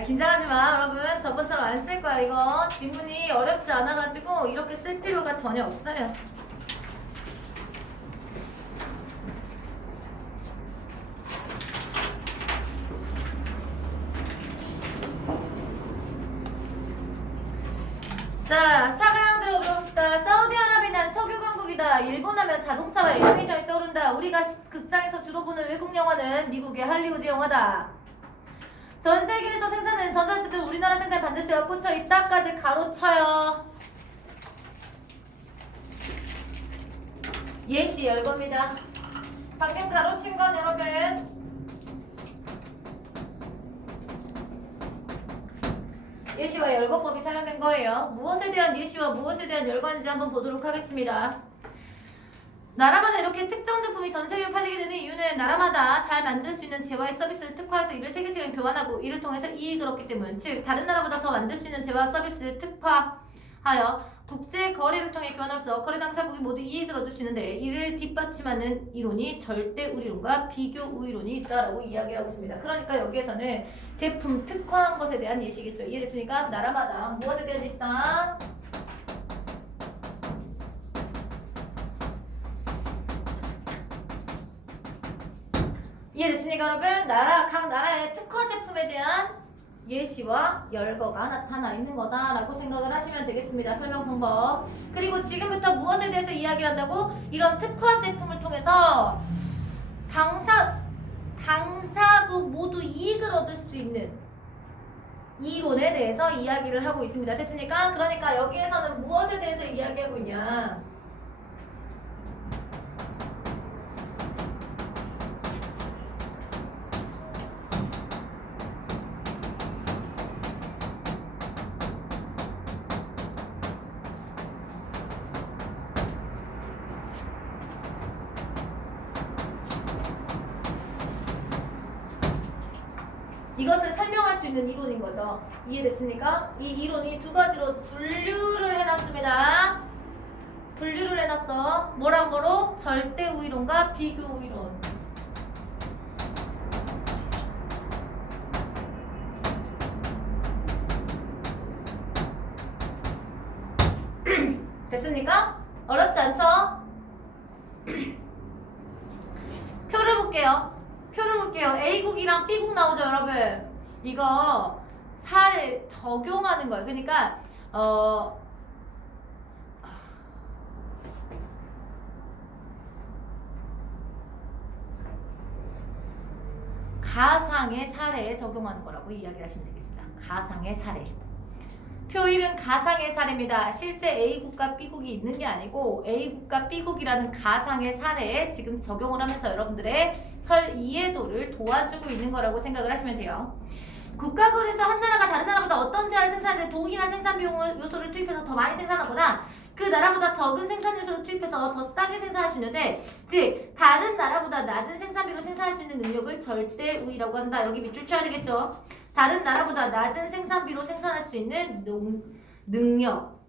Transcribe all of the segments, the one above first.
긴장하지 마, 여러분. 저번처럼 안 쓸 거야, 이거. 지문이 어렵지 않아가지고 이렇게 쓸 필요가 전혀 없어요. 자, 사강 들어봅시다. 사우디아라비아는 석유 강국이다. 일본 하면 자동차와 애니메이션이 떠오른다. 우리가 극장에서 주로 보는 외국 영화는 미국의 할리우드 영화다. 전 세계에서 생산되는 전자제품들 우리나라 생산 반도체가 꽂혀 있다까지 가로쳐요. 예시 열겁니다. 방금 가로친 건 여러분 예시와 열거법이 사용된 거예요. 무엇에 대한 예시와 무엇에 대한 열거인지 한번 보도록 하겠습니다. 나라마다 이렇게 특정 제품이 전 세계로 팔리게 되는 이유는 나라마다 잘 만들 수 있는 재화의 서비스를 특화해서 이를 세계적인 교환하고 이를 통해서 이익을 얻기 때문. 즉 다른 나라보다 더 만들 수 있는 재화 서비스를 특화하여 국제 거래를 통해 교환으로써 거래 당사국이 모두 이익을 얻을 수 있는데 이를 뒷받침하는 이론이 절대 우위론과 비교 우위론이 있다라고 이야기를 하고 있습니다. 그러니까 여기에서는 제품 특화한 것에 대한 예시겠어요. 이해됐습니까? 나라마다 무엇에 대한 예시다? 이해됐습니까, 여러분? 각 나라의 특화 제품에 대한 예시와 열거가 나타나 있는 거다라고 생각을 하시면 되겠습니다. 설명 방법. 그리고 지금부터 무엇에 대해서 이야기를 한다고? 이런 특화 제품을 통해서 당사국 모두 이익을 얻을 수 있는 이론에 대해서 이야기를 하고 있습니다. 됐습니까? 그러니까 여기에서는 무엇에 대해서 이야기하고 있냐? 이것을 설명할 수 있는 이론인 거죠. 이해됐습니까? 이 이론이 두 가지로 분류를 해놨습니다. 분류를 해놨어. 뭐랑 뭐로? 절대 우위론과 비교 우위론. 됐습니까? 어렵지 않죠? 표를 볼게요. A국이랑 B국 나오죠, 여러분? 이거 사례 적용하는 거예요. 그러니까 가상의 사례에 적용하는 거라고 이야기를 하시면 되겠습니다. 가상의 사례. 표 1은 가상의 사례입니다. 실제 A국과 B국이 있는 게 아니고 A국과 B국이라는 가상의 사례에 지금 적용을 하면서 여러분들의 설 이해도를 도와주고 있는 거라고 생각을 하시면 돼요. 국가거래에서 한 나라가 다른 나라보다 어떤 재화를 생산하는데 동일한 생산 비용 요소를 투입해서 더 많이 생산하거나 그 나라보다 적은 생산 요소를 투입해서 더 싸게 생산할 수 있는데 즉 다른 나라보다 낮은 생산비로 생산할 수 있는 능력을 절대 우위라고 한다. 여기 밑줄 쳐야 되겠죠. 다른 나라보다 낮은 생산비로 생산할 수 있는 능력.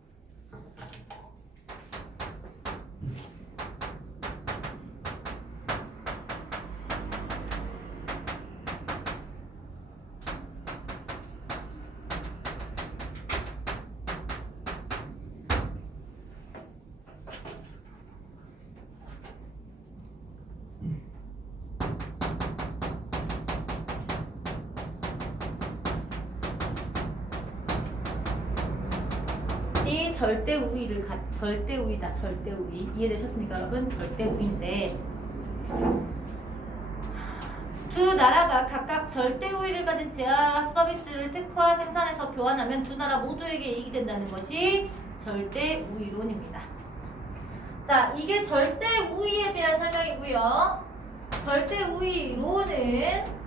이 절대 우위다. 절대 우위. 이해되셨습니까, 여러분? 절대 우위인데 두 나라가 각각 절대 우위를 가진 재화 서비스를 특화 생산해서 교환하면 두 나라 모두에게 이익이 된다는 것이 절대 우위론입니다. 자, 이게 절대 우위에 대한 설명이고요. 절대 우위론은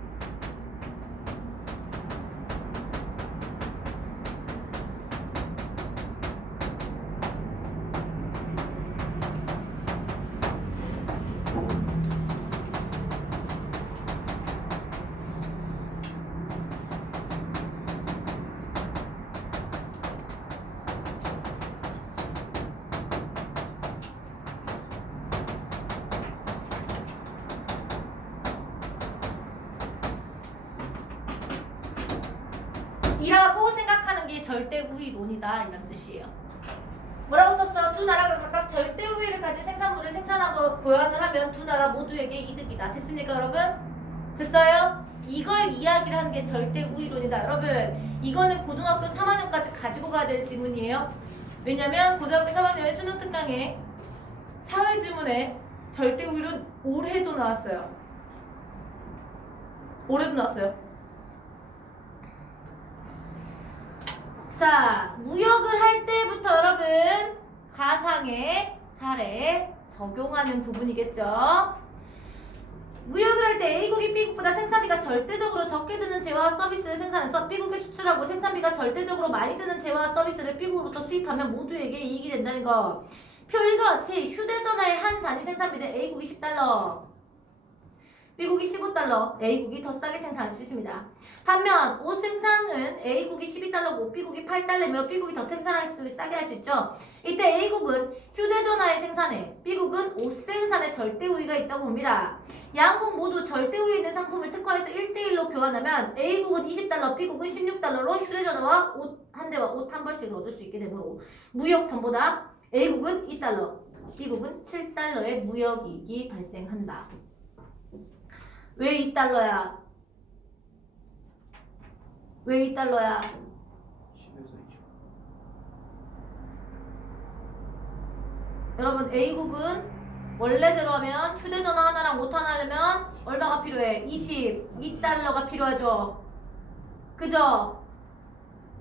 절대 우위론이다 이런 뜻이에요. 뭐라고 썼어? 두 나라가 각각 절대 우위를 가진 생산물을 생산하고 교환을 하면 두 나라 모두에게 이득이다. 됐습니까 여러분? 됐어요? 이걸 이야기를 하는 게 절대 우위론이다. 여러분 이거는 고등학교 3학년까지 가지고 가야 될 지문이에요. 왜냐면 고등학교 3학년의 수능 특강에 사회 지문에 절대 우위론 올해도 나왔어요. 올해도 나왔어요. 자, 무역을 할 때부터 여러분 가상의 사례에 적용하는 부분이겠죠. 무역을 할 때 A국이 B국보다 생산비가 절대적으로 적게 드는 재화와 서비스를 생산해서 B국에 수출하고 생산비가 절대적으로 많이 드는 재화와 서비스를 B국으로부터 수입하면 모두에게 이익이 된다는 거. 표 1과 같이 휴대전화의 한 단위 생산비는 A국이 10달러, B국이 15달러, A국이 더 싸게 생산할 수 있습니다. 반면 옷 생산은 A국이 12달러고 B국이 8달러이므로 B국이 더 생산할 수 싸게 할 수 있죠. 이때 A국은 휴대전화의 생산에, B국은 옷 생산에 절대 우위가 있다고 봅니다. 양국 모두 절대 우위에 있는 상품을 특화해서 1대1로 교환하면 A국은 20달러, B국은 16달러로 휴대전화와 옷 한 대와 옷 한 벌씩을 얻을 수 있게 되므로 무역 전보다 A국은 2달러, B국은 7달러의 무역이익이 발생한다. 왜 2달러야? 왜 2달러야? 10에서 20. 여러분 A국은 원래대로 하면 휴대전화 하나랑 옷 하나 하려면 얼마가 필요해? 22달러가 필요하죠. 그죠?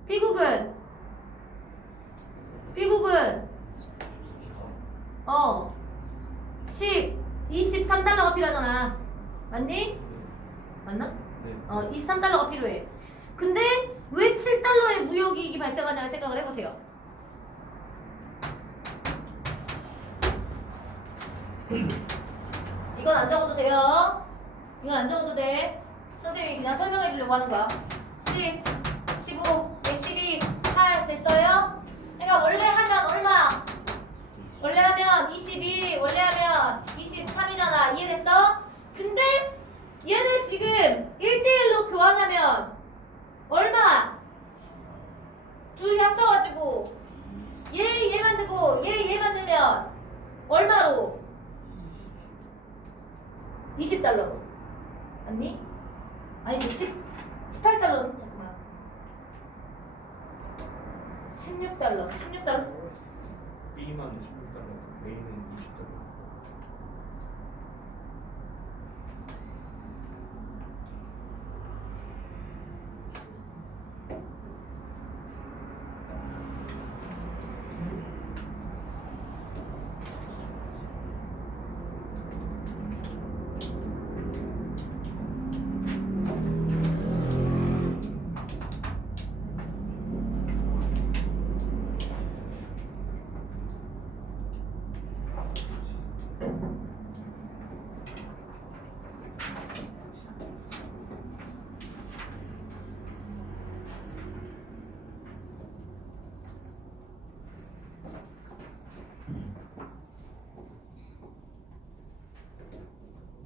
B국은 23달러가 필요하잖아. 맞니? 맞나? 네. 23달러가 필요해. 근데 왜 7달러의 무역이익이 발생하냐 생각을 해보세요. 이건 안 적어도 돼요. 이건 안 적어도 돼. 선생님이 그냥 설명해 주려고 하는 거야. 10, 15, 12, 8 됐어요? 그러니까 원래 하면 얼마? 원래 하면 22, 원래 하면 23이잖아. 이해됐어? 근데 얘네 지금 1대1로 교환하면 얼마? 둘이 합쳐가지고 얘 만들고 얘 만들면 얼마로? 20달러로. 맞니? 아니지 18달러는 잠깐만 16달러 B만 16달러, A는 20달러.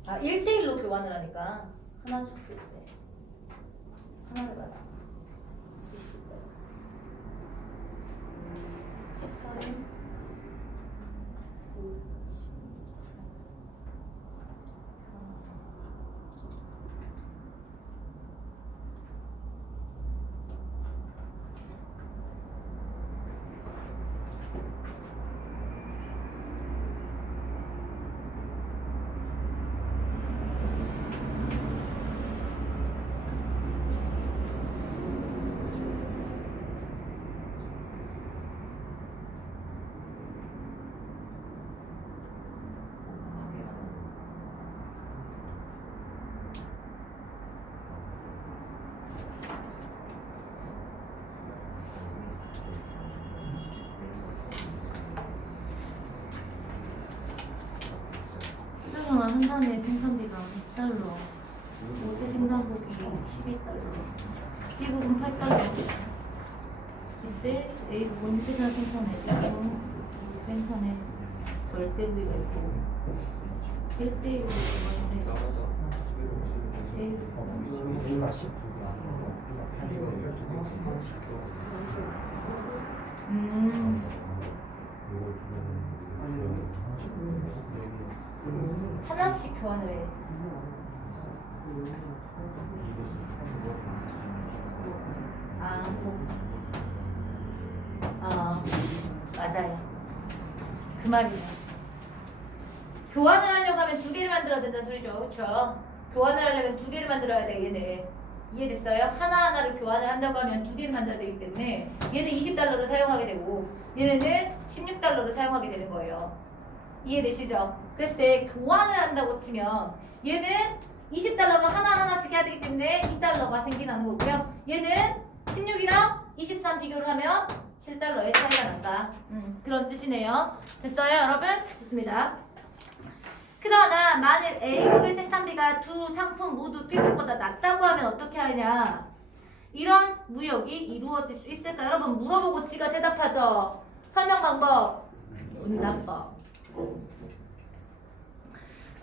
아 1대1로 교환을 하니까 하나 줬을 때 하나를 받아 18은 5, 10. 휴대전화 한 단의 생산비가 6달러, 옷의 생산국이 12달러, B국은 8달러. 이때 A국은 휴대전화 생산에 B국은 옷 생산에 절대 우위가 있고 1대1로 교환을 해. 나가다. A가 19개 아니고 B가 8개 12개 하나씩 교환을 해. 맞아요. 그 말이에요. 교환을 하려고 하면 두 개를 만들어야 된다는 소리죠. 그렇죠? 교환을 하려면 두 개를 만들어야 돼. 얘네. 이해됐어요? 하나하나를 교환을 한다고 하면 두 개를 만들어야 되기 때문에 얘는 20달러를 사용하게 되고 얘네는 16달러를 사용하게 되는 거예요. 이해되시죠? 그랬을 때 교환을 한다고 치면 얘는 20달러로 하나하나씩 해야 되기 때문에 2달러가 생기는 거고요. 얘는 16이랑 23 비교를 하면 7달러의 차이가 난다. 그런 뜻이네요. 됐어요, 여러분? 좋습니다. 그러나 만일 A국의 생산비가 두 상품 모두 B국보다 낮다고 하면 어떻게 하냐? 이런 무역이 이루어질 수 있을까? 여러분 물어보고 지가 대답하죠. 설명 방법. 응답법.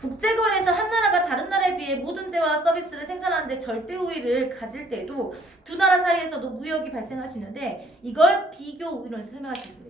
국제거래에서 한 나라가 다른 나라에 비해 모든 재화와 서비스를 생산하는데 절대 우위를 가질 때에도 두 나라 사이에서도 무역이 발생할 수 있는데 이걸 비교 우위론에서 설명할 수 있습니다.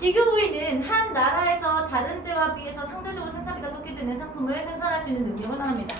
비교 우위는 한 나라에서 다른 재화에 비해서 상대적으로 생산비가 적게 드는 상품을 생산할 수 있는 능력을 말합니다.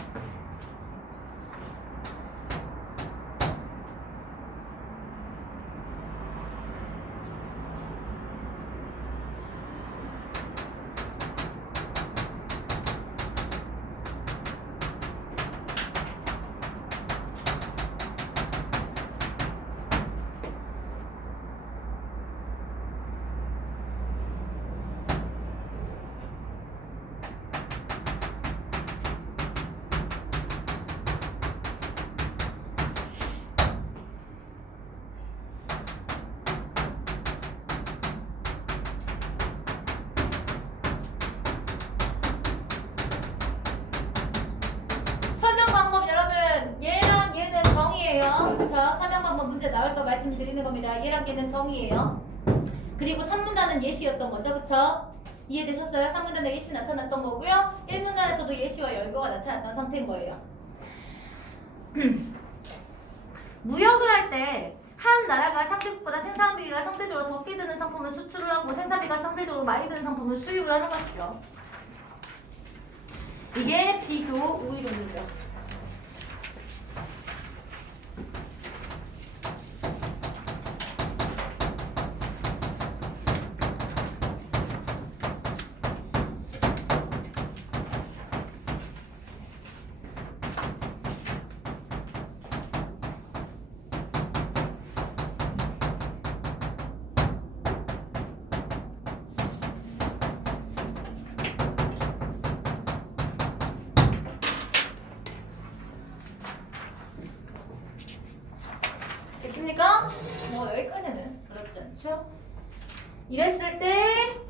설명 방법 여러분 얘랑 얘는 정의예요. 그렇죠? 설명 방법 문제 나올 거 말씀드리는 겁니다. 얘랑 얘는 정의예요. 그리고 3문단은 예시였던 거죠. 그렇죠? 이해되셨어요? 3문단에 예시 나타났던 거고요. 1문단에서도 예시와 열거가 나타났던 상태인 거예요. 무역을 할 때 한 나라가 상대국보다 생산비가 상대적으로 적게 드는 상품을 수출을 하고 생산비가 상대적으로 많이 드는 상품을 수입을 하는 것이죠. 이게 비교 우위론이죠. 됐습니까? 뭐 여기까지는 어렵지 않죠? 이랬을 때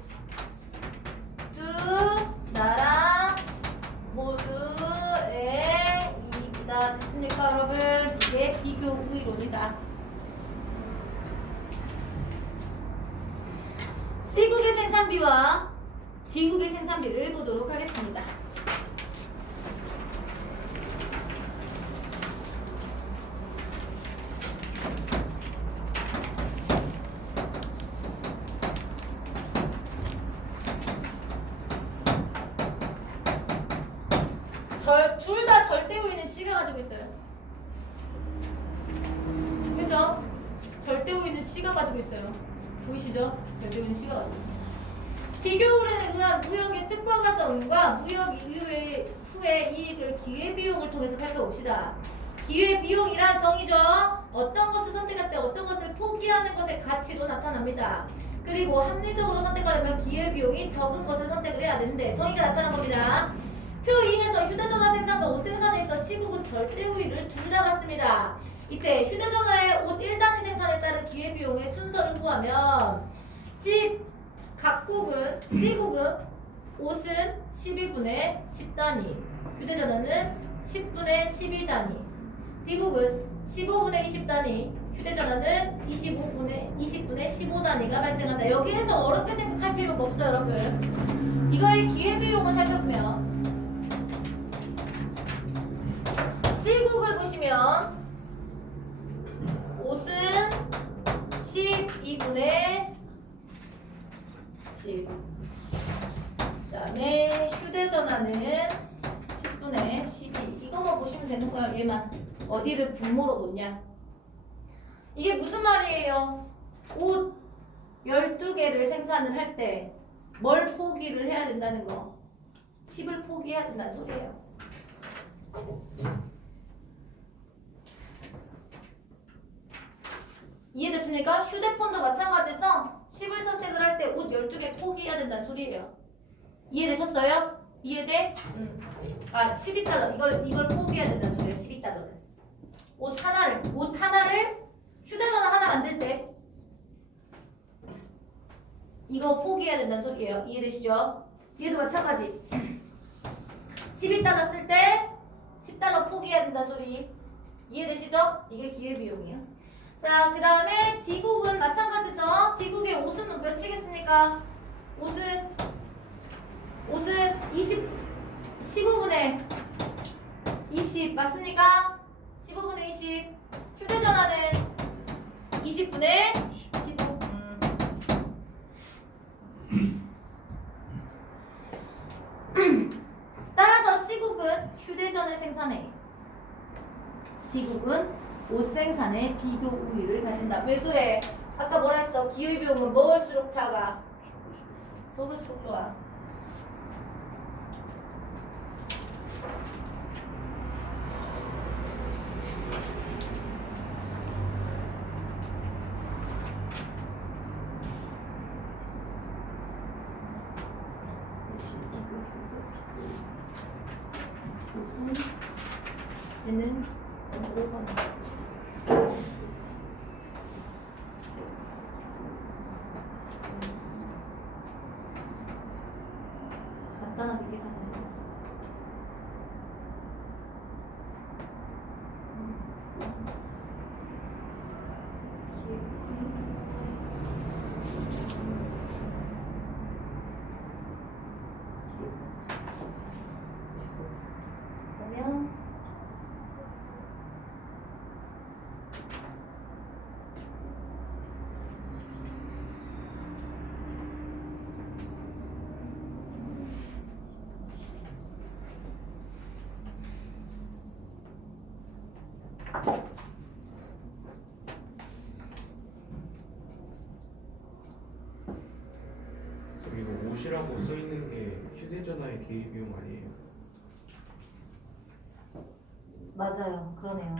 두 나라 모두의 이익이다. 됐습니까 여러분? 이게 비교 우위론이다. C국의 생산비와 D국의 생산비를 보도록 하겠습니다. 둘 다 절대 우위는 C가 가지고 있어요. 그죠? 절대 우위는 C가 가지고 있어요. 보이시죠? 절대 우위는 C가 가지고 있어요. 비교율에 의한 무역의 특과 과정과 무역 이후의 후의 이익을 기회비용을 통해서 살펴봅시다. 기회비용이란 정의죠. 어떤 것을 선택할 때 어떤 것을 포기하는 것의 가치로 나타납니다. 그리고 합리적으로 선택하려면 기회비용이 적은 것을 선택을 해야 되는데 정의가 나타난 겁니다. 표 2에서 휴대전화 생산과 옷 생산에 있어 시국은 절대 우위를 둘 다 갖습니다. 이때 휴대전화의 옷 1단위 생산에 따른 기회비용의 순서를 구하면 각국은 C국은 옷은 12분의 10단위, 휴대전화는 10분의 12단위, D국은 15분의 20단위, 휴대전화는 20분의 15단위가 발생한다. 여기에서 어렵게 생각할 필요가 없어요, 여러분. 이거의 기회비용을 살펴보면 C국을 보시면 옷은 12분의 10, 그 다음에 휴대전화는 10분의 12. 이거만 보시면 되는 거야. 얘만 어디를 분모로 놓냐. 이게 무슨 말이에요? 옷 12개를 생산을 할 때 뭘 포기를 해야 된다는 거? 10을 포기해야 된다는 소리예요. 이해됐습니까? 휴대폰도 마찬가지죠? 10을 선택을 할 때 옷 12개 포기해야 된다는 소리예요. 이해되셨어요? 이해돼? 12달러. 이걸 포기해야 된다는 소리예요. 12달러를. 옷 하나를 휴대전화 하나 만들 때 이거 포기해야 된다는 소리예요. 이해되시죠? 얘도 마찬가지. 12달러 쓸 때 10달러 포기해야 된다는 소리. 이해되시죠? 이게 기회비용이에요. 자, 그 다음에 D국은 마찬가지죠. D국의 옷은 몇이겠습니까? 옷은 15분의 20 맞습니까? 15분의 20. 휴대전화는 20분의 15. 따라서 C국은 휴대전화 생산해. D국은 옷 생산에 비교 우위를 가진다. 왜 그래? 아까 뭐라 했어? 기회비용은 먹을수록 작아. 적을수록 좋아. 얘는 5번. 간단하게 계산해요. 그러면 이거 옷이라고 써 있는 게 휴대전화의 기회비용 아니에요? 맞아요. 그러네요.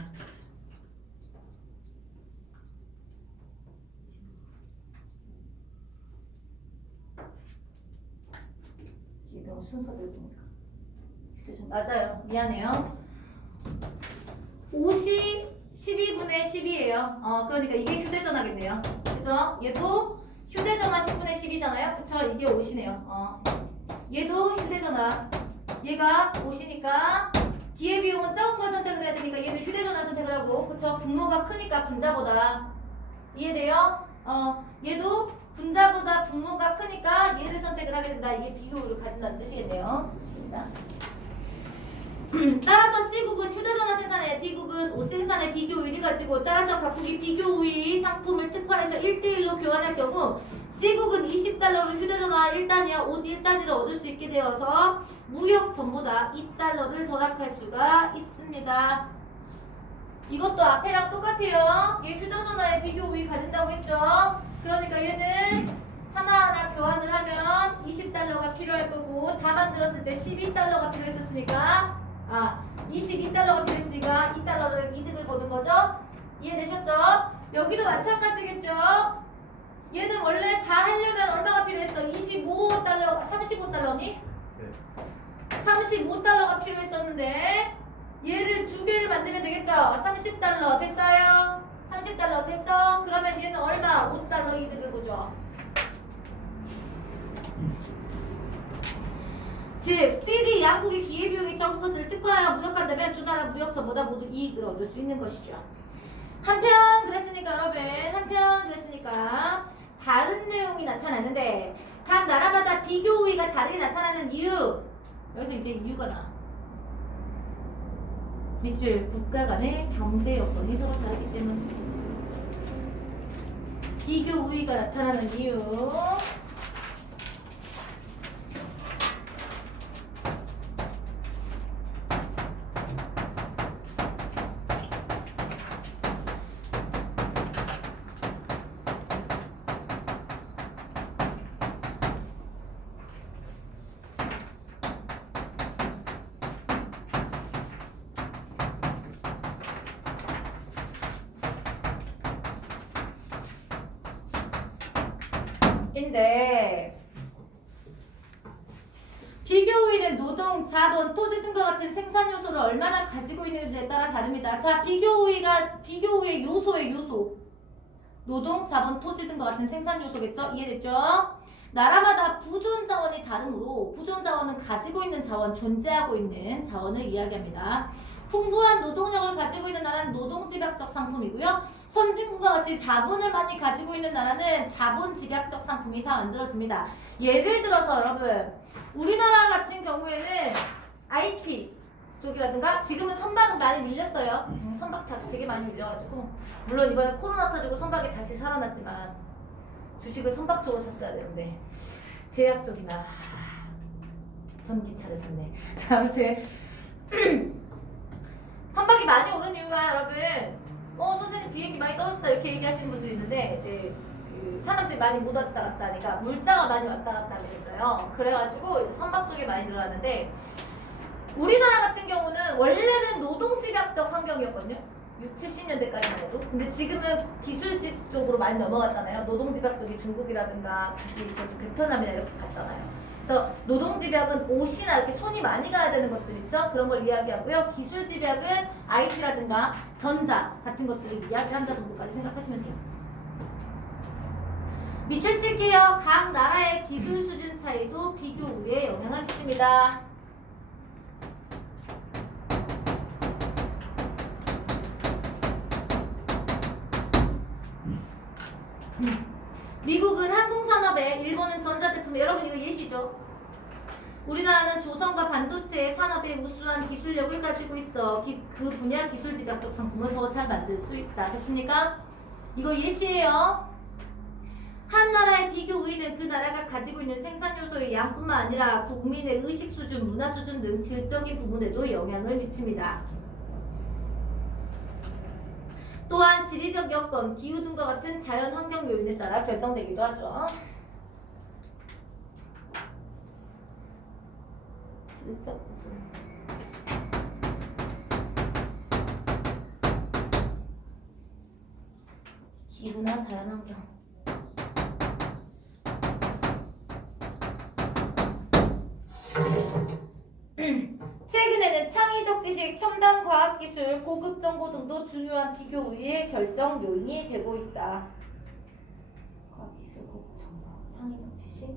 기회비용 순서대로 보니까. 맞아요. 미안해요. 옷이 12분의 10이에요. 그러니까 이게 휴대전화겠네요. 그죠? 얘도 휴대전화 10분의 10이잖아요. 그쵸? 이게 옷이네요. 얘도 휴대전화. 얘가 옷이니까 기회비용은 적은 걸 선택을 해야 되니까 얘는 휴대전화 선택을 하고, 그쵸? 분모가 크니까 분자보다. 이해돼요? 얘도 분자보다 분모가 크니까 얘를 선택을 하게 된다. 이게 비교를 가진다는 뜻이겠네요. 좋습니다. 따라서 C국은 휴대전화 생산에, D국은 옷 생산에 비교 우위를 가지고, 따라서 각국이 비교 우위 상품을 특판해서 1대1로 교환할 경우 C국은 20달러로 휴대전화 1단위와 옷 1단위를 얻을 수 있게 되어서 무역 전보다 2달러를 절약할 수가 있습니다. 이것도 앞에랑 똑같아요. 얘 휴대전화에 비교 우위 가진다고 했죠. 그러니까 얘는 하나하나 교환을 하면 20달러가 필요할 거고, 다 만들었을 때 12달러가 필요했었으니까 22달러가 필요했으니까 2달러를 이득을 보는 거죠. 이해되셨죠? 여기도 마찬가지겠죠. 얘는 원래 다 하려면 얼마가 필요했어? 25달러, 35달러니? 네. 35달러 만들면 되겠죠? 30달러 됐어요? 30달러 됐어? 그러면 얘는 얼마? 5달러 이득을 보죠. 즉 CD 양국의 기회비용이 적은 것을 특화하여 무역한다면 두 나라 무역 전보다 모두 이익을 얻을 수 있는 것이죠. 한편 그랬으니까 여러분, 한편 그랬으니까 다른 내용이 나타나는데 각 나라마다 비교 우위가 다르게 나타나는 이유. 여기서 이제 이유가 나와. 밑줄 국가 간의 경제 여건이 서로 다르기 때문에 비교 우위가 나타나는 이유. 인데 비교 우위는 노동, 자본, 토지 등과 같은 생산 요소를 얼마나 가지고 있는지에 따라 다릅니다. 자, 비교 우위의 요소의 요소. 노동, 자본, 토지 등과 같은 생산 요소겠죠? 이해됐죠? 나라마다 부존 자원이 다르므로 부존 자원은 가지고 있는 자원, 존재하고 있는 자원을 이야기합니다. 풍부한 노동력을 가지고 있는 나라는 노동집약적 상품이고요. 선진국과 같이 자본을 많이 가지고 있는 나라는 자본집약적 상품이 다 만들어집니다. 예를 들어서 여러분, 우리나라 같은 경우에는 IT 쪽이라든가 지금은 선박은 많이 밀렸어요. 선박 다 되게 많이 밀려가지고 물론 이번에 코로나 터지고 선박이 다시 살아났지만 주식을 선박 쪽으로 샀어야 되는데 제약 쪽이나 전기차를 샀네. 자, 아무튼 선박이 많이 오른 이유가 여러분, 선생님 비행기 많이 떨어졌다 이렇게 얘기하시는 분들이 있는데 이제 그 사람들이 많이 못 왔다 갔다 하니까 물자가 많이 왔다 갔다 그랬어요. 그래가지고 선박 쪽에 많이 늘어났는데 우리나라 같은 경우는 원래는 노동집약적 환경이었거든요. 60, 70년대까지만 해도. 근데 지금은 기술집 쪽으로 많이 넘어갔잖아요. 노동집약 쪽이 중국이라든가 다시 베트남이나 이렇게 갔잖아요. 그래서 노동집약은 옷이나 이렇게 손이 많이 가야 되는 것들 있죠? 그런 걸 이야기하고요. 기술집약은 IT라든가 전자 같은 것들을 이야기한다 정도까지 생각하시면 돼요. 밑줄 칠게요. 각 나라의 기술 수준 차이도 비교 우위에 영향을 미칩니다. 미국은 항공산업에, 일본은 전자제품에, 여러분 이거 예시죠? 우리나라는 조선과 반도체 산업에 우수한 기술력을 가지고 있어 그 분야 기술집약적 상품을 더 잘 만들 수 있다. 됐습니까? 이거 예시예요. 한 나라의 비교 우위는 그 나라가 가지고 있는 생산 요소의 양뿐만 아니라 국민의 의식 수준, 문화 수준 등 질적인 부분에도 영향을 미칩니다. 또한 지리적 여건, 기후 등과 같은 자연 환경 요인에 따라 결정되기도 하죠. 질적 부분. 기후나 자연 환경. 최근에는 창의적 지식, 첨단 과학기술, 고급 정보 등도 중요한 비교 우위의 결정 요인이 되고 있다. 과학기술, 고급 정보, 창의적 지식.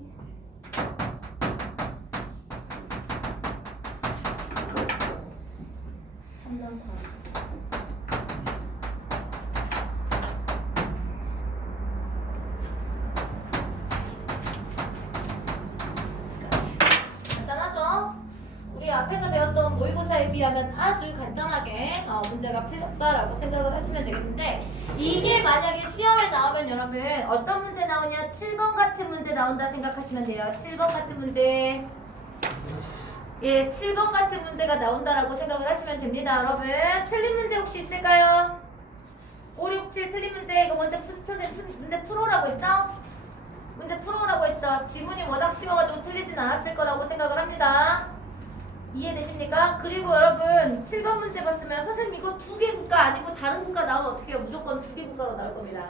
첨단 과학기술. 간단하죠? 우리 앞에서 배웠던 모의고사에 비하면 아주 간단하게 문제가 풀렸다라고 생각을 하시면 되겠는데, 이게 만약에 시험에 나오면 여러분 어떤 문제 나오냐? 7번 같은 문제 나온다 생각하시면 돼요. 7번 같은 문제. 예, 7번 같은 문제가 나온다라고 생각을 하시면 됩니다. 여러분 틀린 문제 혹시 있을까요? 5, 6, 7 틀린 문제. 이거 먼저 문제 풀어라고 했죠? 문제 풀어라고 했죠? 지문이 워낙 쉬워가지고 틀리진 않았을 거라고 생각을 합니다. 이해되십니까? 그리고 여러분 7번 문제 봤으면 선생님 이거 2개 국가 아니고 다른 국가 나오면 어떻게 해요? 무조건 2개 국가로 나올 겁니다.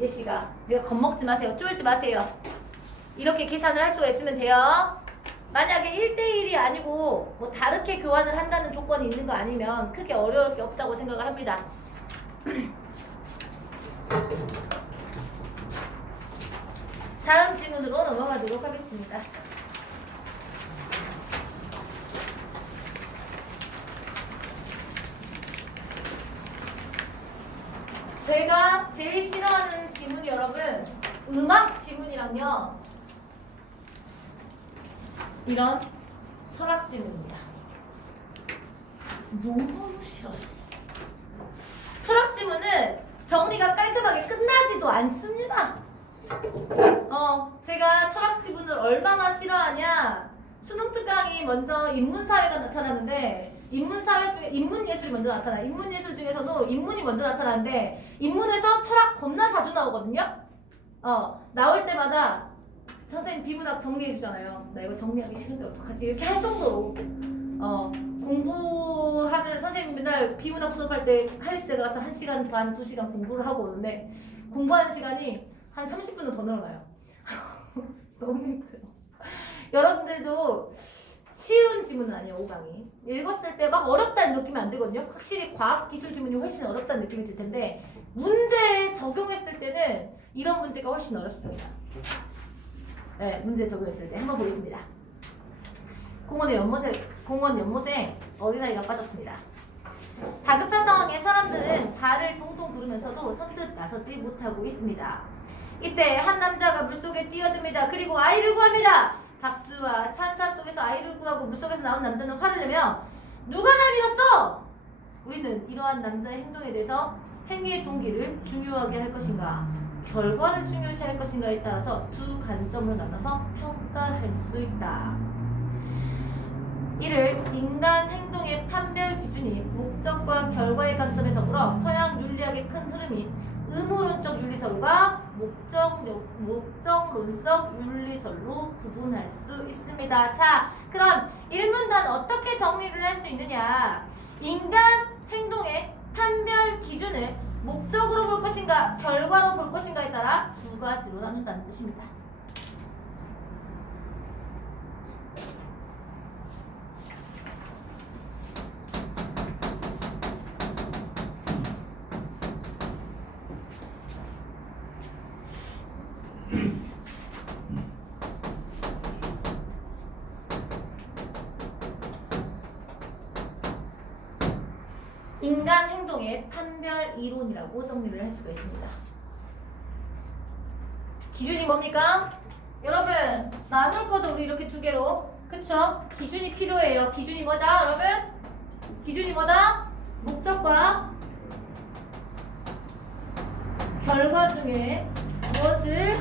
예시가. 내가 겁먹지 마세요. 쫄지 마세요. 이렇게 계산을 할 수가 있으면 돼요. 만약에 1대1이 아니고 뭐 다르게 교환을 한다는 조건이 있는 거 아니면 크게 어려울 게 없다고 생각을 합니다. 다음 질문으로 넘어가도록 하겠습니다. 제가 제일 싫어하는 지문이 여러분 음악 지문이랑요 이런 철학 지문입니다. 너무 싫어요. 철학 지문은 정리가 깔끔하게 끝나지도 않습니다. 제가 철학 지문을 얼마나 싫어하냐. 수능 특강이 먼저 인문사회가 나타나는데 인문사회 중에 인문예술이 먼저 나타나. 인문예술 중에서도 인문이 먼저 나타나는데 인문에서 철학 겁나 자주 나오거든요. 나올 때마다 선생님 비문학 정리해 주잖아요. 나 이거 정리하기 싫은데 어떡하지? 이렇게 할 정도로 공부하는 선생님 맨날 비문학 수업할 때 할스에 가서 1시간 반, 2시간 공부를 하고 오는데 공부하는 시간이 한 30분은 더 늘어나요. 너무 힘들어. 여러분들도 쉬운 지문은 아니에요, 5강이. 읽었을 때 막 어렵다는 느낌이 안 들거든요. 확실히 과학기술 지문이 훨씬 어렵다는 느낌이 들 텐데 문제에 적용했을 때는 이런 문제가 훨씬 어렵습니다. 네, 문제 적용했을 때 한번 보겠습니다. 공원 연못에 어린아이가 빠졌습니다. 다급한 상황에 사람들은 발을 동동 구르면서도 선뜻 나서지 못하고 있습니다. 이때 한 남자가 물속에 뛰어듭니다. 그리고 아이를 구합니다. 박수와 찬사 속에서 아이를 구하고 물속에서 나온 남자는 화를 내며 누가 날 밀었어? 우리는 이러한 남자의 행동에 대해서 행위의 동기를 중요하게 할 것인가 결과를 중요시할 것인가에 따라서 두 관점으로 나눠서 평가할 수 있다. 이를 인간 행동의 판별 기준이 목적과 결과의 관점에 더불어 서양 윤리학의 큰 흐름인 의무론적 윤리설과 목적론적 윤리설로 구분할 수 있습니다. 자, 그럼 일문단 어떻게 정리를 할 수 있느냐? 인간 행동의 판별 기준을 목적으로 볼 것인가, 결과로 볼 것인가에 따라 두 가지로 나눈다는 뜻입니다. 인간 행동의 판별 이론이라고 정리를 할 수가 있습니다. 기준이 뭡니까? 여러분 나눌 것도 우리 이렇게 두 개로 그쵸? 기준이 필요해요. 기준이 뭐다 여러분? 기준이 뭐다? 목적과 결과 중에 무엇을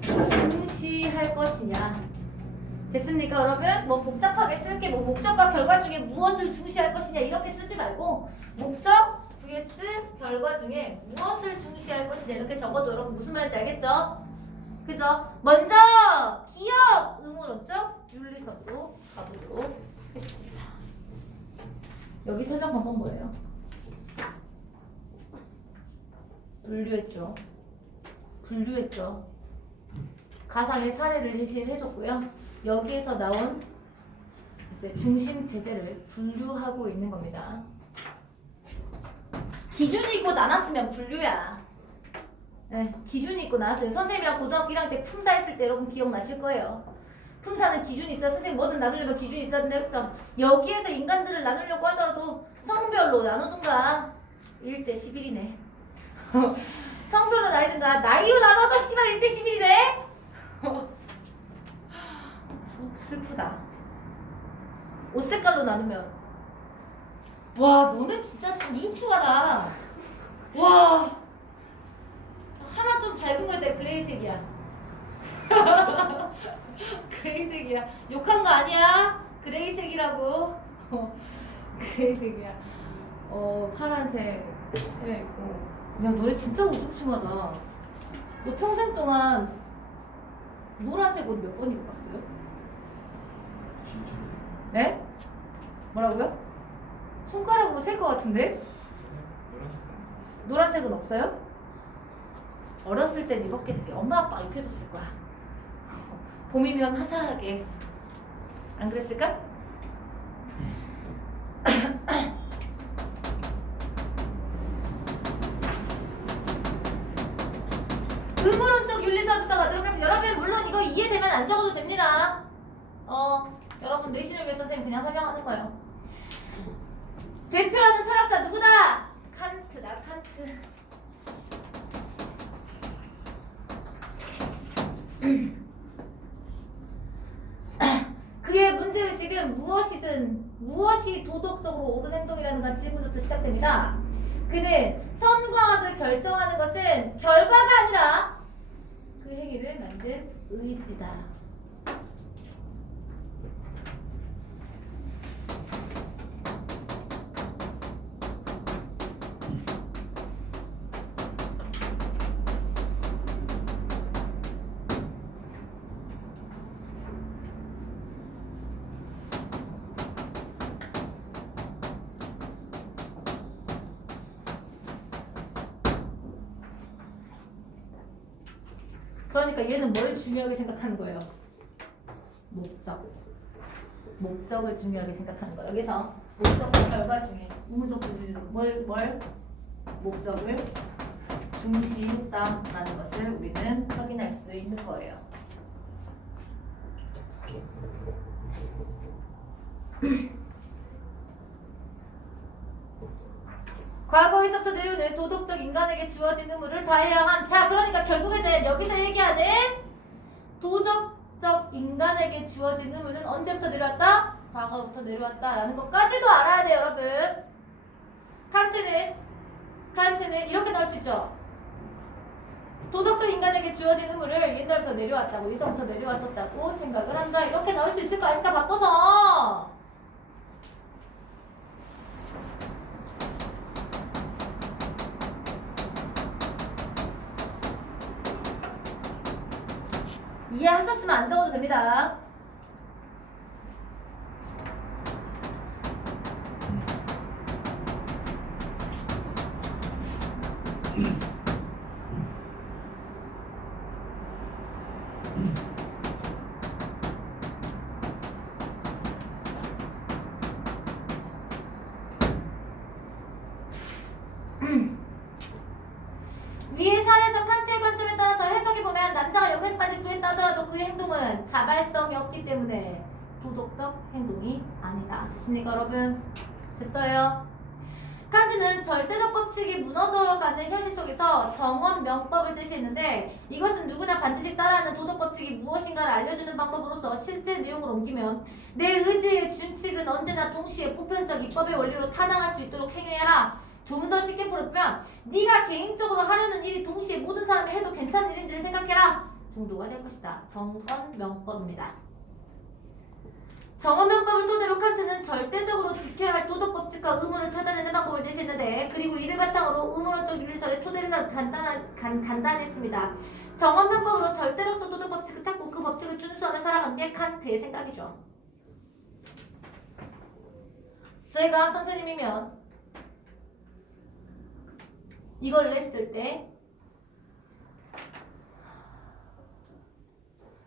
중시할 것이냐. 됐습니까 여러분? 뭐 복잡하게 쓸게 뭐 목적과 결과 중에 무엇을 중시할 것이냐 이렇게 쓰지 말고 목적 vs 결과 중에 무엇을 중시할 것이냐 이렇게 적어도 여러분 무슨 말인지 알겠죠? 그죠? 먼저 기억 의무론적 윤리설로 가보도록 하겠습니다. 여기 설명 방법 뭐예요? 분류했죠. 가상의 사례를 제시를 해줬고요. 여기에서 나온 이제 중심 제재를 분류하고 있는 겁니다. 기준이 있고 나눴으면 분류야. 네, 기준이 있고 나눴어요. 선생님이랑 고등학교 1학년 때 품사 했을 때 여러분 기억나실 거예요. 품사는 기준이 있어요. 선생님 뭐든 나누려면 기준이 있어야 된다 그렇죠? 여기에서 인간들을 나누려고 하더라도 성별로 나누든가 1대 11이네. 성별로 나누든가 나이로 나눠도 씨발 1대 11이네. 슬프다. 옷 색깔로 나누면 와 너네 진짜 무중충하다. 와 하나 좀 밝은 걸 때 그레이색이야. 그레이색이야. 욕한 거 아니야? 그레이색이라고. 그레이색이야. 파란색 세명 있고. 야 너네 진짜 우중충하다. 너 평생 동안 노란색 옷 몇 번 입어봤어요? 진짜 네? 뭐라고요? 손가락으로 셀 것 같은데? 노란색은 없어요? 어렸을 땐 입었겠지. 엄마 아빠가 입혀줬을 거야. 봄이면 화사하게. 안 그랬을까? 의무론적 윤리사부터 가도록 하겠습니다. 여러분 물론 이거 이해되면 안 적어도 됩니다. 여러분 내신을 위해서 선생님 그냥 설명하는 거예요. 대표하는 철학자 누구다? 칸트다. 칸트. 그의 문제의식은 무엇이 도덕적으로 옳은 행동이라는 질문부터 시작됩니다. 그는 선과 악을 결정하는 것은 결과가 아니라 그 행위를 만든 의지다. 그러니까 얘는 뭘 중요하게 생각하는 거예요? 목적을 중요하게 생각하는 거예요. 여기서 목적과 결과 중에 의무적 부지로 뭘 목적을 중시했다라는 것을 우리는 확인할 수 있는 거예요. 과거에서부터 내려오는 도덕적 인간에게 주어진 의무를 다해야 한. 자, 그러니까 결국에는 여기서 얘기하는 도덕적 인간에게 주어진 의무는 언제부터 내려왔다? 과거로부터 내려왔다라는 것까지도 알아야 돼요, 여러분. 칸트는 이렇게 나올 수 있죠. 도덕적 인간에게 주어진 의무를 옛날부터 내려왔다고, 예전부터 내려왔었다고 생각을 한다. 이렇게 나올 수 있을 거 아닙니까? 바꿔서. 이해하셨으면 안 적어도 됩니다. 위의 사례에서 칸트의 관점에 따라서 해석해 보면 남자가 영에서 빠진 구했다 하더라도 그의 행동은 자발성이 없기 때문에 도덕적 행동이 아니다. 됐습니까, 여러분? 됐어요? 칸트는 절대적 법칙이 무너져가는 현실 속에서 정원 명법을 제시했는데 이것은 누구나 반드시 따라하는 도덕 법칙이 무엇인가를 알려주는 방법으로서 실제 내용을 옮기면 내 의지의 준칙은 언제나 동시에 보편적 입법의 원리로 타당할 수 있도록 행해라. 좀 더 쉽게 풀어보면 네가 개인적으로 하려는 일이 동시에 모든 사람이 해도 괜찮은 일인지를 생각해라 정도가 될 것이다. 정원명법입니다. 정원명법을 토대로 칸트는 절대적으로 지켜야 할 도덕법칙과 의무를 찾아내는 방법을 제시했는데 그리고 이를 바탕으로 의무론적 윤리설의 토대를 단단했습니다. 정원명법으로 절대로서 도덕법칙을 찾고 그 법칙을 준수하며 살아간 게 칸트의 생각이죠. 제가 선생님이면 이걸 냈을 때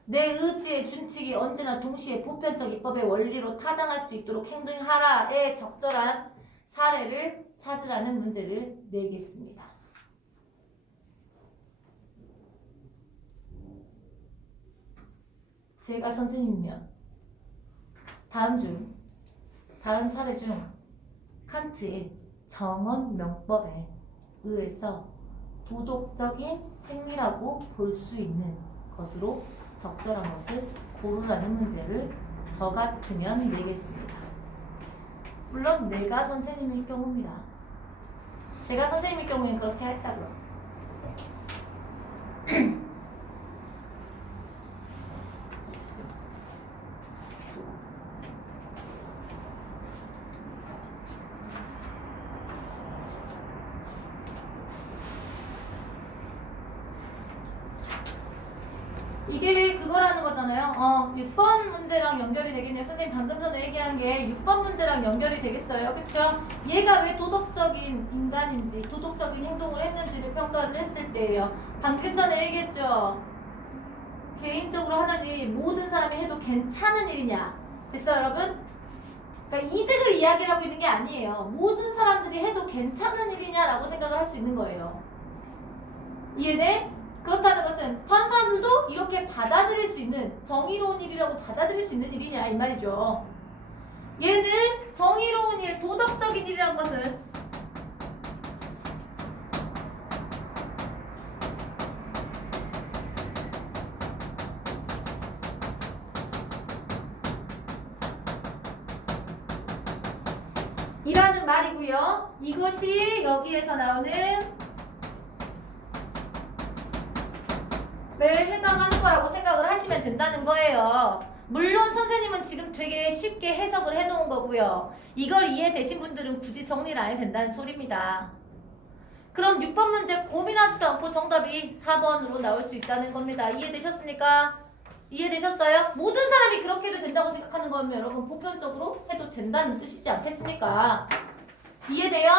내 의지의 준칙이 언제나 동시에 보편적 입법의 원리로 타당할 수 있도록 행동하라의 적절한 사례를 찾으라는 문제를 내겠습니다. 제가 선생님이면 다음 사례 중 칸트의 정원명법에 의해서 도덕적인 행위라고 볼 수 있는 것으로 적절한 것을 고르라는 문제를 저 같으면 내겠습니다. 물론 내가 선생님일 경우입니다. 제가 선생님일 경우엔 그렇게 했다고요. 이게 그거라는 거잖아요. 6번 문제랑 연결이 되겠네요. 선생님 방금 전에 얘기한 게 6번 문제랑 연결이 되겠어요. 그쵸? 얘가 왜 도덕적인 인간인지 도덕적인 행동을 했는지를 평가를 했을 때예요. 방금 전에 얘기했죠. 개인적으로 하는 일 모든 사람이 해도 괜찮은 일이냐? 됐어요, 여러분? 그러니까 이득을 이야기하고 있는 게 아니에요. 모든 사람들이 해도 괜찮은 일이냐라고 생각을 할 수 있는 거예요. 이해돼? 그렇다는 것은 다른 사람들도 이렇게 받아들일 수 있는 정의로운 일이라고 받아들일 수 있는 일이냐 이 말이죠. 얘는 정의로운 일, 도덕적인 일이라는 것은 이라는 말이고요. 이것이 여기에서 나오는 에 해당하는 거라고 생각을 하시면 된다는 거예요. 물론 선생님은 지금 되게 쉽게 해석을 해놓은 거고요. 이걸 이해되신 분들은 굳이 정리를 안 해도 된다는 소리입니다. 그럼 6번 문제 고민하지도 않고 정답이 4번으로 나올 수 있다는 겁니다. 이해되셨습니까? 이해되셨어요? 모든 사람이 그렇게 해도 된다고 생각하는 거면 여러분 보편적으로 해도 된다는 뜻이지 않겠습니까? 이해돼요?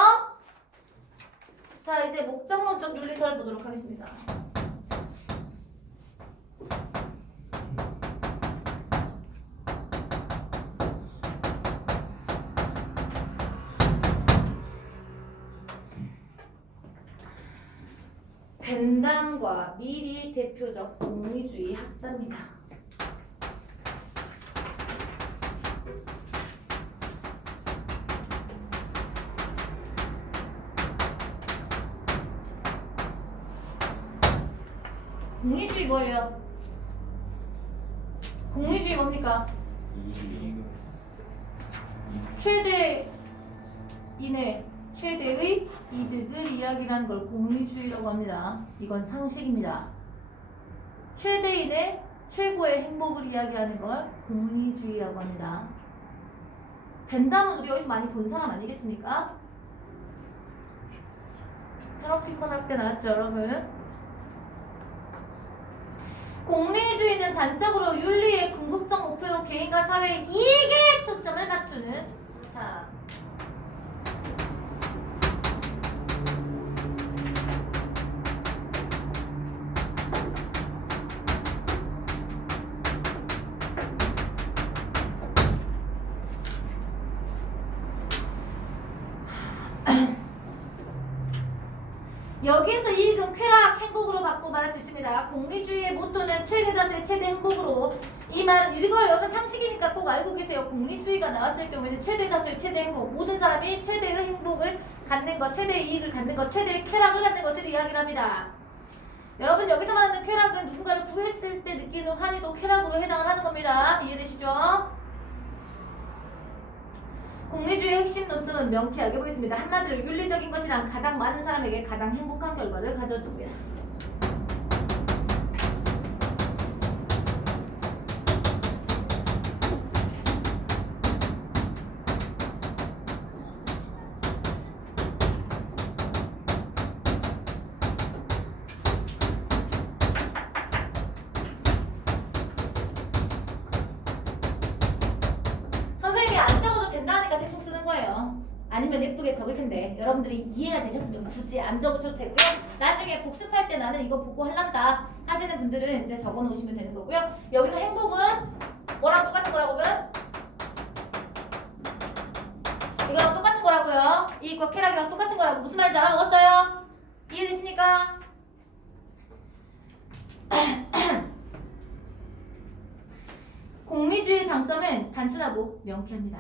자, 이제 목적론적 윤리설 보도록 하겠습니다. 벤담과 밀이 대표적 공리주의 학자입니다. 공리주의 뭐예요? 공리주의 뭡니까? 최대인의 최대의 이득을 이야기하는 걸 공리주의라고 합니다. 이건 상식입니다. 최대인의 최고의 행복을 이야기하는 걸 공리주의라고 합니다. 벤담은 우리 여기서 많이 본 사람 아니겠습니까? 패널티콘 할 때 나왔죠, 여러분? 공리주의는 단적으로 윤리의 궁극적 목표로 개인과 사회의 이익에 초점을 맞추는 사상. 여기에서 이익은 쾌락, 행복으로 바꾸고 말할 수 있습니다. 공리주의의 모토는 최대 다수의 최대 행복으로. 이 말 이거 여러분 상식이니까 꼭 알고 계세요. 공리주의가 나왔을 경우에는 최대 다수의 최대 행복, 모든 사람이 최대의 행복을 갖는 것, 최대의 이익을 갖는 것, 최대의 쾌락을 갖는 것을 이야기를 합니다. 여러분 여기서 말하는 쾌락은 누군가를 구했을 때 느끼는 환희도 쾌락으로 해당을 하는 겁니다. 이해되시죠? 공리주의의 핵심 논점은 명쾌하게 보였습니다. 한마디로 윤리적인 것이란 가장 많은 사람에게 가장 행복한 결과를 가져줍니다. 선생님이 안 적어도 된다니까 대충 쓰는 거예요. 아니면 예쁘게 적을 텐데 여러분들이 이해가 되셨으면 굳이 안 적으셔도 되고요. 나중에 복습할 때 나는 이거 보고 할란다 하시는 분들은 이제 적어 놓으시면 되는 거고요. 여기서 행복은 뭐랑 똑같은 거라고요? 이거랑 똑같은 거라고요. 이익과 쾌락이랑 똑같은 거라고. 무슨 말인지 알아먹었어요? 이해되십니까? 공리주의의 장점은 단순하고 명쾌합니다.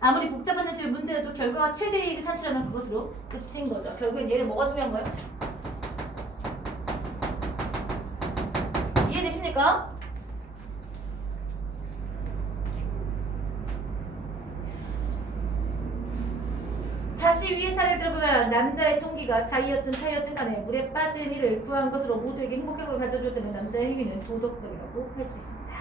아무리 복잡한 현실을 문제라도 결과가 최대 이익을 산출하면 그것으로 끝인 거죠. 결국엔 얘는 뭐가 중요한 거예요? 이해되십니까? 다시 위의 사례를 들어보면 남자의 동기가 자의였든 타의였든 간에 물에 빠진 이를 구한 것으로 모두에게 행복을 가져줬다면 남자의 행위는 도덕적이라고 할 수 있습니다.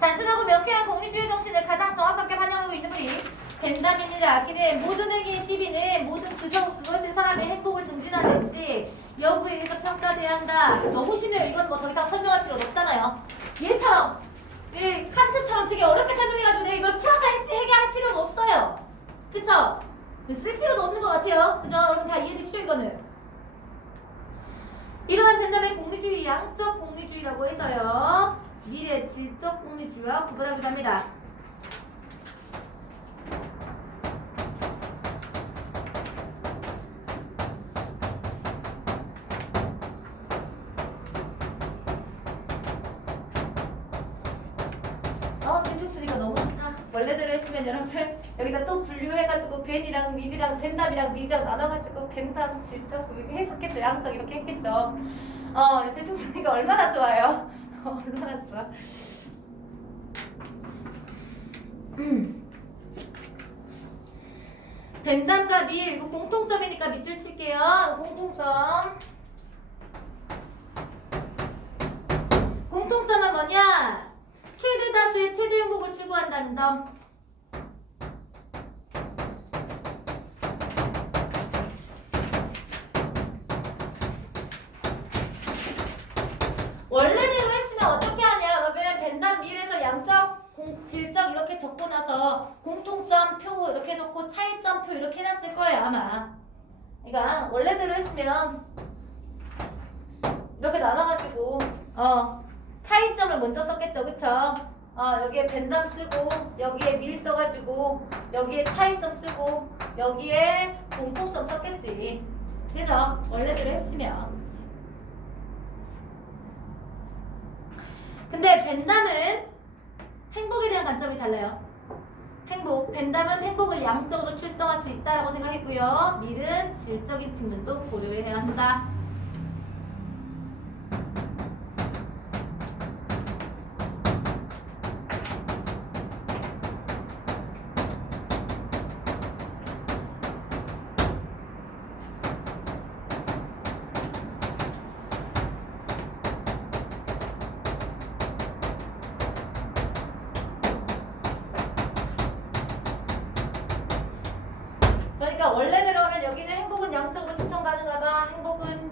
단순하고 명쾌한 공리주의 정신을 가장 정확하게 반영하고 있는 분이 벤담입니다. 기는 모든 행위의 시비는 모든 그것의 사람의 행복을 증진하는지 여부에 의해서 평가돼야 한다. 너무 쉽네요. 이건 뭐 더 이상 설명할 필요는 없잖아요. 얘처럼 칸트처럼 되게 어렵게 설명해가지고 내가 이걸 풀어서 해결할 필요가 없어요. 그쵸? 쓸 필요도 없는 것 같아요. 그죠? 여러분 다 이해되시죠 이거는? 이러한 벤담의 공리주의, 양적 공리주의라고 해서요. 미래 질적 공리주의와 구분하기도 합니다. 벤축수니까 너무 좋다. 원래대로 했으면 여러분 여기다 또 분류해가지고 벤이랑 밀이랑 벤담이랑 밀이랑 나눠가지고 벤담, 질적, 이렇게 해석했죠. 양적 이렇게 했겠죠. 벤축수니까 얼마나 좋아요. 얼마나 좋아. 벤담과 밀 이거 공통점이니까 밑줄 칠게요. 공통점. 공통점은 뭐냐? 최대 다수의 최대 행복을 추구한다는 점. 원래대로 했으면 어떻게 하냐 여러분. 벤담 밀에서 양적 질적 이렇게 적고 나서 공통점 표 이렇게 해놓고 차이점 표 이렇게 해놨을 거예요 아마. 그러니까 원래대로 했으면 이렇게 나눠가지고 차이점을 먼저 썼겠죠. 그쵸? 여기에 벤담 쓰고 여기에 밀 써가지고 여기에 차이점 쓰고 여기에 공통점 썼겠지. 그죠? 원래대로 했으면. 근데 벤담은 행복에 대한 관점이 달라요. 행복. 벤담은 행복을 양적으로 출성할 수 있다라고 생각했고요. 밀은 질적인 측면도 고려해야 한다. 그러니까 원래대로 하면 여기는 행복은 양적으로 측정 가능하다. 행복은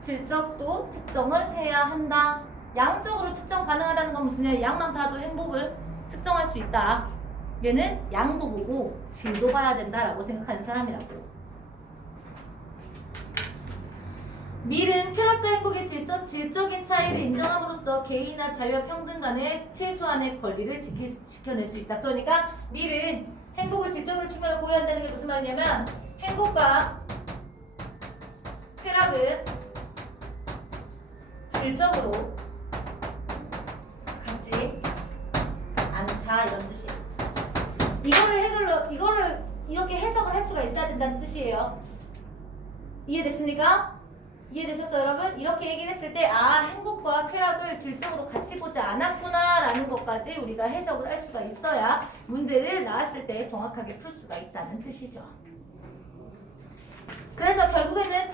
질적도 측정을 해야 한다. 양적으로 측정 가능하다는 건 무슨 얘기야? 양만 봐도 행복을 측정할 수 있다. 얘는 양도 보고 질도 봐야 된다라고 생각하는 사람이라고. 밀은 쾌락과 행복의 질적인 차이를 인정함으로써 개인이나 자유와 평등 간의 최소한의 권리를 지켜낼 수 있다. 그러니까 밀은 행복을 질적으로 측면을 고려한다는 게 무슨 말이냐면 행복과 쾌락은 질적으로 같지 않다 이런 뜻이에요. 이거를 이렇게 해석을 할 수가 있어야 된다는 뜻이에요. 이해됐습니까? 이해되셨어요 여러분? 이렇게 얘기를 했을 때 행복과 쾌락을 질적으로 같이 보지 않았구나 라는 것까지 우리가 해석을 할 수가 있어야 문제를 나왔을 때 정확하게 풀 수가 있다는 뜻이죠. 그래서 결국에는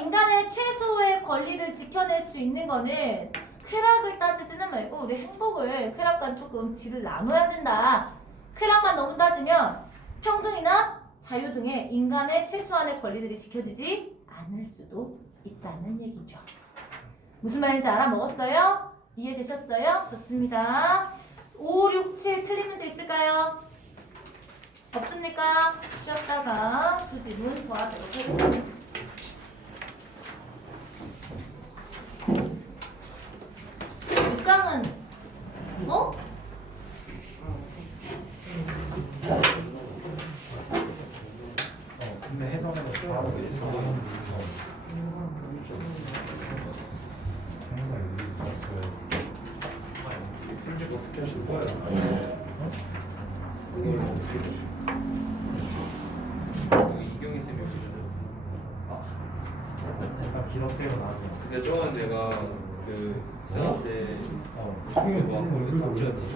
인간의 최소의 권리를 지켜낼 수 있는 거는 쾌락을 따지지는 말고 우리 행복을 쾌락과는 조금 질을 나눠야 된다. 쾌락만 너무 따지면 평등이나 자유 등의 인간의 최소한의 권리들이 지켜지지 않을 수도 있다는 얘기죠. 무슨 말인지 알아먹었어요? 이해되셨어요? 좋습니다. 5, 6, 7 틀린 문제 있을까요? 없습니까? 쉬었다가 두 질문 더 하도록 하겠습니다. 육강은 근데 해석에서 바로 편집 어떻게 하실 거예요? 이경희 쌤이 약간 기록세로 나왔네. 근데 저번에 제가 그 생각 때 수경이 뭐 쓰는 당첨